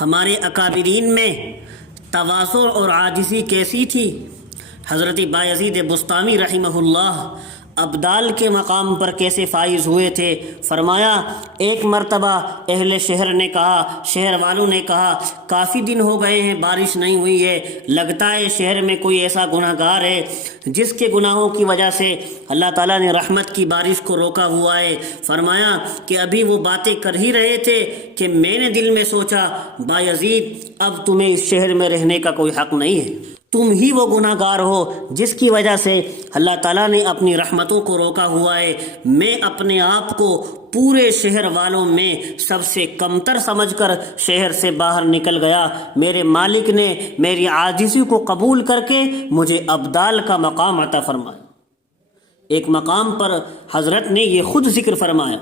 ہمارے اکابرین میں تواضع اور عاجزی کیسی تھی؟ حضرت بایزید بسطامی رحمہ اللہ ابدال کے مقام پر کیسے فائز ہوئے تھے؟ فرمایا ایک مرتبہ اہل شہر نے کہا، شہر والوں نے کہا کافی دن ہو گئے ہیں بارش نہیں ہوئی ہے، لگتا ہے شہر میں کوئی ایسا گناہ گار ہے جس کے گناہوں کی وجہ سے اللہ تعالیٰ نے رحمت کی بارش کو روکا ہوا ہے۔ فرمایا کہ ابھی وہ باتیں کر ہی رہے تھے کہ میں نے دل میں سوچا بایزید اب تمہیں اس شہر میں رہنے کا کوئی حق نہیں ہے، تم ہی وہ گناہ گار ہو جس کی وجہ سے اللہ تعالیٰ نے اپنی رحمتوں کو روکا ہوا ہے۔ میں اپنے آپ کو پورے شہر والوں میں سب سے کمتر سمجھ کر شہر سے باہر نکل گیا۔ میرے مالک نے میری عاجزی کو قبول کر کے مجھے ابدال کا مقام عطا فرمایا۔ ایک مقام پر حضرت نے یہ خود ذکر فرمایا۔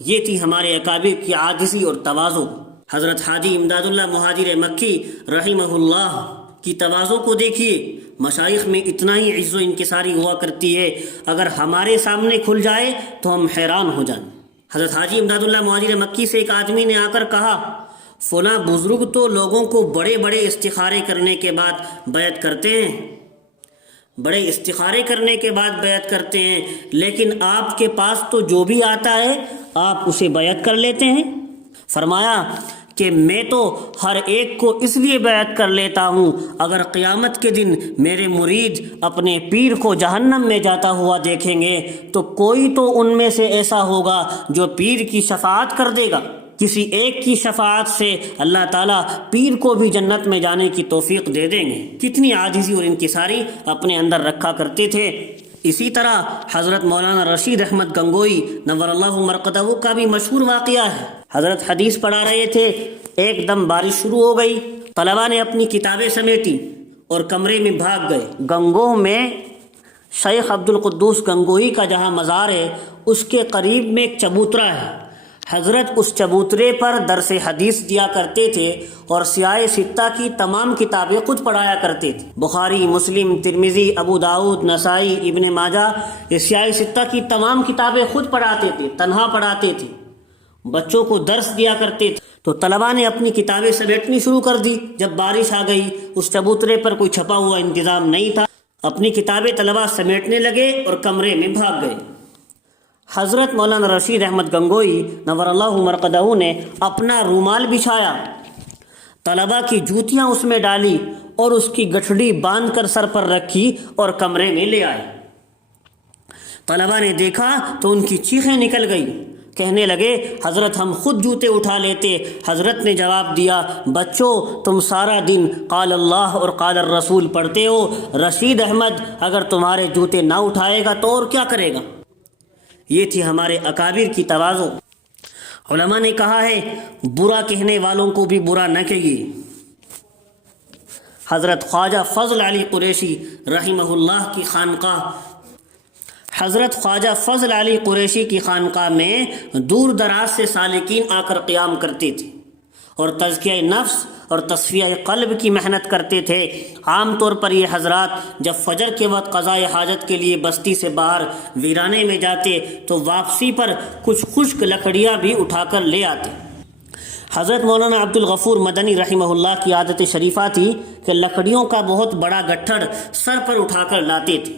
یہ تھی ہمارے اکابر کی عاجزی اور تواضع۔ حضرت حاجی امداد اللہ مہاجر مکی رحمہ اللہ کی تواضع کو دیکھیے۔ مشائخ میں اتنا ہی عز و انکساری ہوا کرتی ہے، اگر ہمارے سامنے کھل جائے تو ہم حیران ہو جائیں۔ حضرت حاجی امداد اللہ مہاجر مکی سے ایک آدمی نے آ کر کہا فلاں بزرگ تو لوگوں کو بڑے بڑے استخارے کرنے کے بعد بیعت کرتے ہیں، بڑے استخارے کرنے کے بعد بیعت کرتے ہیں، لیکن آپ کے پاس تو جو بھی آتا ہے آپ اسے بیعت کر لیتے ہیں۔ فرمایا کہ میں تو ہر ایک کو اس لیے بیعت کر لیتا ہوں اگر قیامت کے دن میرے مرید اپنے پیر کو جہنم میں جاتا ہوا دیکھیں گے تو کوئی تو ان میں سے ایسا ہوگا جو پیر کی شفاعت کر دے گا۔ کسی ایک کی شفاعت سے اللہ تعالیٰ پیر کو بھی جنت میں جانے کی توفیق دے دیں گے۔ کتنی عاجزی اور انکساری اپنے اندر رکھا کرتے تھے۔ اسی طرح حضرت مولانا رشید احمد گنگوئی نور اللہ مرقدہ کا بھی مشہور واقعہ ہے۔ حضرت حدیث پڑھا رہے تھے، ایک دم بارش شروع ہو گئی، طلباء نے اپنی کتابیں سمیٹی اور کمرے میں بھاگ گئے۔ گنگوہ میں شیخ عبد القدوس گنگوئی کا جہاں مزار ہے اس کے قریب میں ایک چبوترا ہے۔ حضرت اس چبوترے پر درس حدیث دیا کرتے تھے اور سیاہ ستہ کی تمام کتابیں خود پڑھایا کرتے تھے۔ بخاری، مسلم، ترمذی، ابو داؤد، نسائی، ابن ماجہ، یہ سیاہ ستہ کی تمام کتابیں خود پڑھاتے تھے، تنہا پڑھاتے تھے، بچوں کو درس دیا کرتے تھے۔ تو طلباء نے اپنی کتابیں سمیٹنی شروع کر دی۔ جب بارش آ گئی، اس چبوترے پر کوئی چھپا ہوا انتظام نہیں تھا، اپنی کتابیں طلباء سمیٹنے لگے اور کمرے میں بھاگ گئے۔ حضرت مولانا رشید احمد گنگوئی نور اللہ مرقدہ نے اپنا رومال بچھایا، طلباء کی جوتیاں اس میں ڈالی اور اس کی گٹھڑی باندھ کر سر پر رکھی اور کمرے میں لے آئے۔ طلباء نے دیکھا تو ان کی چیخیں نکل گئی، کہنے لگے حضرت ہم خود جوتے اٹھا لیتے۔ حضرت نے جواب دیا بچوں تم سارا دن قال اللہ اور قال الرسول پڑھتے ہو، رشید احمد اگر تمہارے جوتے نہ اٹھائے گا تو اور کیا کرے گا؟ یہ تھی ہمارے اکابر کی تواضع۔ علماء نے کہا ہے برا کہنے والوں کو بھی برا نہ کہیے۔ حضرت خواجہ فضل علی قریشی رحمہ اللہ کی خانقاہ، حضرت خواجہ فضل علی قریشی کی خانقاہ میں دور دراز سے سالکین آ کر قیام کرتے تھے اور تزکیہ نفس اور تصفیہ قلب کی محنت کرتے تھے۔ عام طور پر یہ حضرات جب فجر کے وقت قضاء حاجت کے لیے بستی سے باہر ویرانے میں جاتے تو واپسی پر کچھ خشک لکڑیاں بھی اٹھا کر لے آتے۔ حضرت مولانا عبد الغفور مدنی رحمہ اللہ کی عادت شریفہ تھی کہ لکڑیوں کا بہت بڑا گٹھڑ سر پر اٹھا کر لاتے تھے۔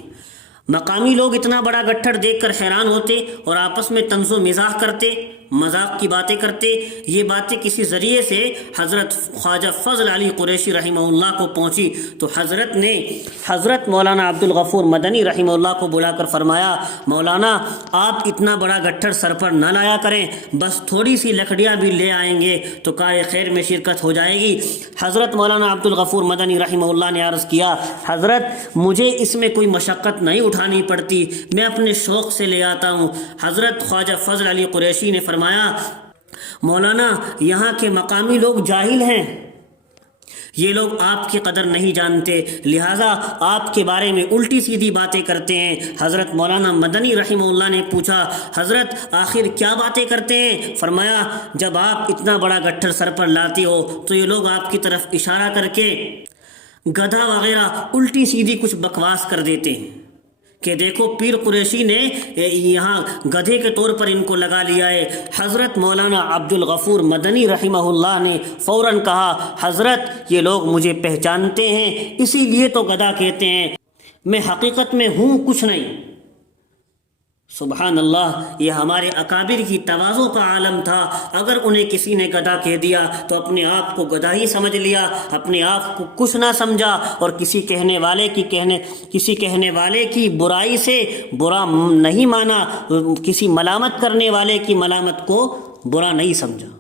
مقامی لوگ اتنا بڑا گٹھڑ دیکھ کر حیران ہوتے اور آپس میں طنز و مزاح کرتے، مذاق کی باتیں کرتے۔ یہ باتیں کسی ذریعے سے حضرت خواجہ فضل علی قریشی رحمہ اللہ کو پہنچی تو حضرت نے حضرت مولانا عبد الغفور مدنی رحمہ اللہ کو بلا کر فرمایا مولانا آپ اتنا بڑا گٹھڑ سر پر نہ لایا کریں، بس تھوڑی سی لکڑیاں بھی لے آئیں گے تو کار خیر میں شرکت ہو جائے گی۔ حضرت مولانا عبد الغفور مدنی رحمہ اللہ نے عرض کیا حضرت مجھے اس میں کوئی مشقت نہیں اٹھانی پڑتی، میں اپنے شوق سے لے آتا ہوں۔ حضرت خواجہ فضل علی قریشی نے فرمایا مولانا یہاں کے مقامی لوگ جاہل ہیں، یہ لوگ آپ کی قدر نہیں جانتے، لہٰذا آپ کے بارے میں الٹی سیدھی باتیں کرتے ہیں۔ حضرت مولانا مدنی رحمہ اللہ نے پوچھا حضرت آخر کیا باتیں کرتے ہیں؟ فرمایا جب آپ اتنا بڑا گٹھڑ سر پر لاتے ہو تو یہ لوگ آپ کی طرف اشارہ کر کے گدھا وغیرہ الٹی سیدھی کچھ بکواس کر دیتے ہیں کہ دیکھو پیر قریشی نے یہاں گدھے کے طور پر ان کو لگا لیا ہے۔ حضرت مولانا عبد الغفور مدنی رحمہ اللہ نے فوراً کہا حضرت یہ لوگ مجھے پہچانتے ہیں اسی لیے تو گدھا کہتے ہیں، میں حقیقت میں ہوں کچھ نہیں۔ سبحان اللہ، یہ ہمارے اکابر کی تواضع کا عالم تھا۔ اگر انہیں کسی نے گدھا کہہ دیا تو اپنے آپ کو گدھا ہی سمجھ لیا، اپنے آپ کو کچھ نہ سمجھا، اور کسی کہنے والے کی برائی سے برا نہیں مانا، کسی ملامت کرنے والے کی ملامت کو برا نہیں سمجھا۔